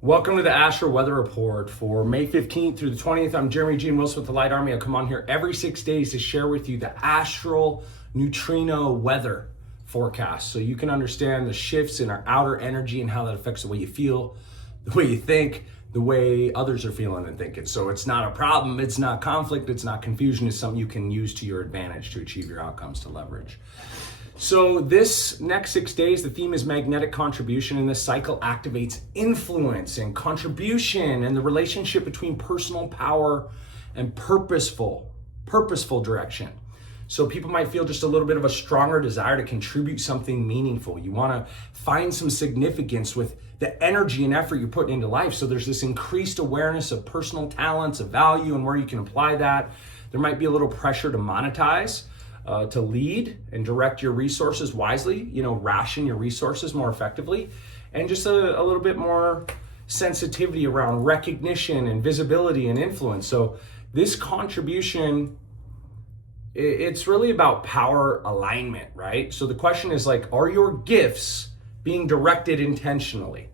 Welcome to the Astral Weather Report for May 15th through the 20th. I'm Jeremy Gene Wilson with the Light Army. I come on here every 6 days to share with you the astral neutrino weather forecast so you can understand the shifts in our outer energy and how that affects the way you feel, the way you think, the way others are feeling and thinking. So it's not a problem, it's not conflict, it's not confusion, it's something you can use to your advantage to achieve your outcomes, to leverage. So this next 6 days, the theme is magnetic contribution, and this cycle activates influence and contribution and the relationship between personal power and purposeful direction. So people might feel just a little bit of a stronger desire to contribute something meaningful. You want to find some significance with the energy and effort you're putting into life. So there's this increased awareness of personal talents, of value, and where you can apply that. There might be a little pressure to monetize, to lead and direct your resources wisely, ration your resources more effectively, and just a little bit more sensitivity around recognition and visibility and influence. So this contribution, it's really about power alignment, right? So the question is like, are your gifts being directed intentionally?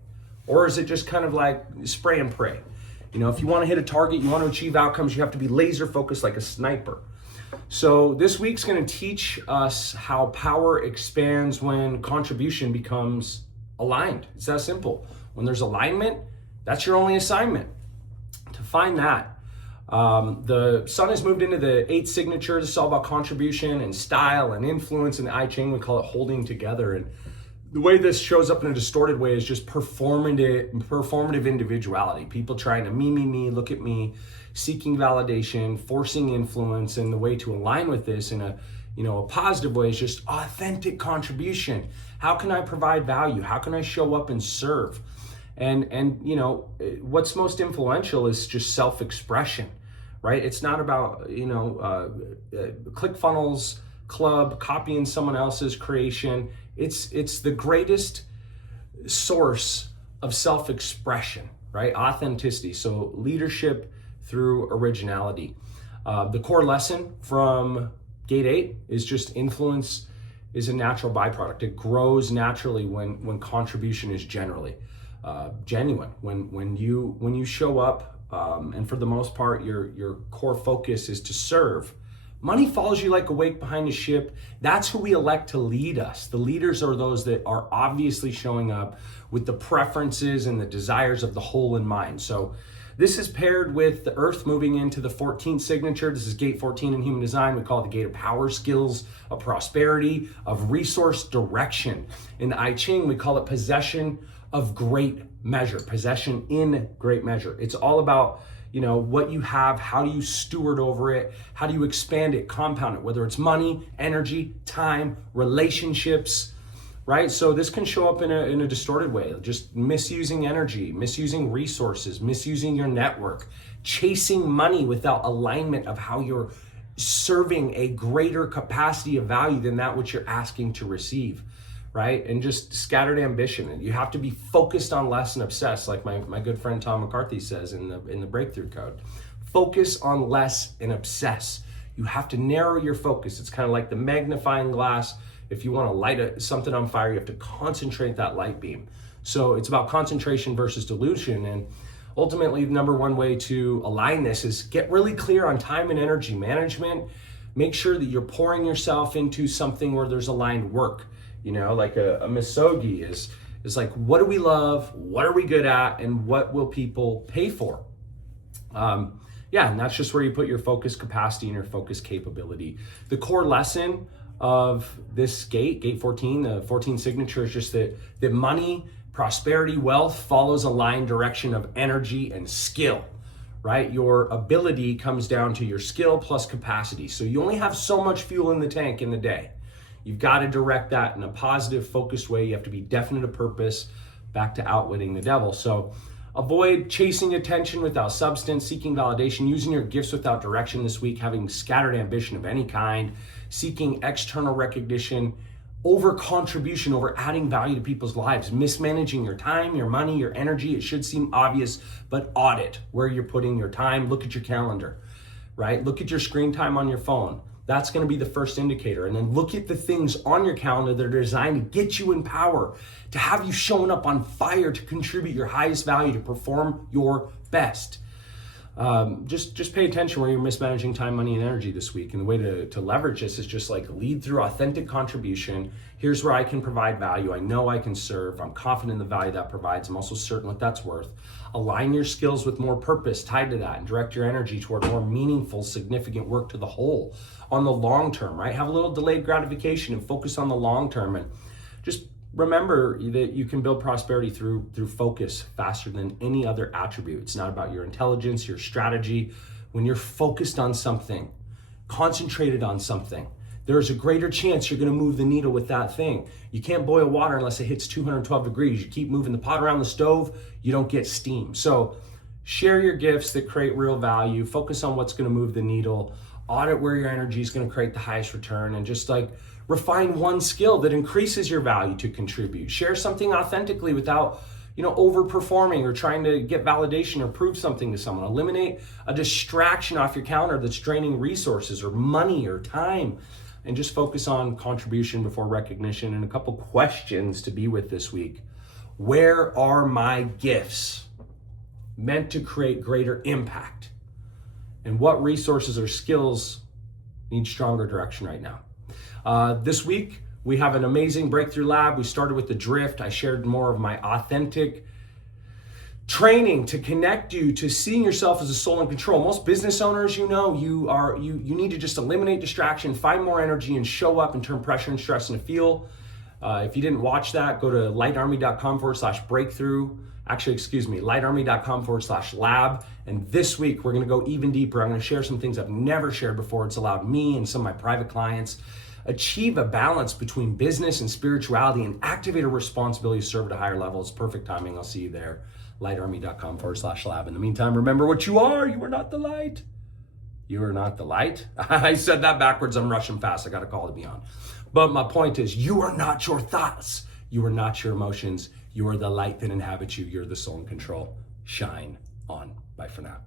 Or is it just kind of like spray and pray? If you want to hit a target, you want to achieve outcomes, you have to be laser focused like a sniper. So this week's going to teach us how power expands when contribution becomes aligned. It's that simple. When there's alignment, that's your only assignment. To find that, the sun has moved into the 8th signature. This is all about contribution and style and influence. In the I Ching, we call it holding together. And the way this shows up in a distorted way is just performative individuality. People trying to me, look at me, seeking validation, forcing influence. And the way to align with this in a positive way is just authentic contribution. How can I provide value? How can I show up and serve? And what's most influential is just self-expression, right? It's not about ClickFunnels club, copying someone else's creation. It's the greatest source of self-expression, right? Authenticity. So leadership through originality. The core lesson from Gate 8 is just influence is a natural byproduct. It grows naturally when contribution is generally genuine. When you show up, and for the most part, your core focus is to serve. Money follows you like a wake behind a ship. That's who we elect to lead us. The leaders are those that are obviously showing up with the preferences and the desires of the whole in mind. So this is paired with the Earth moving into the 14th signature. This is Gate 14 in human design. We call it the Gate of Power, Skills, of Prosperity, of Resource Direction. In the I Ching, we call it Possession of Great Measure, Possession in Great Measure. It's all about what you have, how do you steward over it, how do you expand it, compound it, whether it's money, energy, time, relationships, right? So this can show up in a distorted way, just misusing energy, misusing resources, misusing your network, chasing money without alignment of how you're serving a greater capacity of value than that which you're asking to receive, right? And just scattered ambition. And you have to be focused on less and obsessed, like my good friend Tom McCarthy says in the Breakthrough Code. Focus on less and obsess. You have to narrow your focus. It's kind of like the magnifying glass. If you want to light something on fire, you have to concentrate that light beam. So it's about concentration versus dilution. And ultimately, the number one way to align this is get really clear on time and energy management. Make sure that you're pouring yourself into something where there's aligned work. Like a misogi is like, what do we love? What are we good at? And what will people pay for? And that's just where you put your focus capacity and your focus capability. The core lesson of this gate 14, the 14 signature, is just that money, prosperity, wealth follows a line direction of energy and skill, right? Your ability comes down to your skill plus capacity. So you only have so much fuel in the tank in the day. You've got to direct that in a positive, focused way. You have to be definite of purpose, back to outwitting the devil. So avoid chasing attention without substance, seeking validation, using your gifts without direction this week, having scattered ambition of any kind, seeking external recognition over contribution, over adding value to people's lives, mismanaging your time, your money, your energy. It should seem obvious, but audit where you're putting your time. Look at your calendar, right? Look at your screen time on your phone. That's going to be the first indicator. And then look at the things on your calendar that are designed to get you in power, to have you showing up on fire, to contribute your highest value, to perform your best. Just pay attention where you're mismanaging time, money, and energy this week. And the way to leverage this is just like lead through authentic contribution. Here's where I can provide value. I know I can serve. I'm confident in the value that provides. I'm also certain what that's worth. Align your skills with more purpose tied to that and direct your energy toward more meaningful, significant work to the whole on the long term, right? Have a little delayed gratification and focus on the long term. And just remember that you can build prosperity through focus faster than any other attribute. It's not about your intelligence, your strategy. When you're focused on something, concentrated on something, there's a greater chance you're going to move the needle with that thing. You can't boil water unless it hits 212 degrees. You keep moving the pot around the stove, you don't get steam. So share your gifts that create real value. Focus on what's going to move the needle. Audit where your energy is going to create the highest return, and just like refine one skill that increases your value to contribute. Share something authentically without, overperforming or trying to get validation or prove something to someone. Eliminate a distraction off your calendar that's draining resources or money or time, and just focus on contribution before recognition. And a couple questions to be with this week. Where are my gifts meant to create greater impact? And what resources or skills need stronger direction right now? This week, we have an amazing breakthrough lab. We started with the drift. I shared more of my authentic training to connect you to seeing yourself as a soul in control. Most business owners, you need to just eliminate distraction, find more energy, and show up and turn pressure and stress into fuel. If you didn't watch that, go to lightarmy.com/breakthrough. lightarmy.com/lab. And this week, we're going to go even deeper. I'm going to share some things I've never shared before. It's allowed me and some of my private clients achieve a balance between business and spirituality and activate a responsibility to serve at a higher level. It's perfect timing. I'll see you there. lightarmy.com/lab. In the meantime, remember what you are. You are not the light. You are not the light. I said that backwards. I'm rushing fast. I got a call to be on. But my point is, you are not your thoughts. You are not your emotions. You are the light that inhabits you. You're the soul in control. Shine on. Bye for now.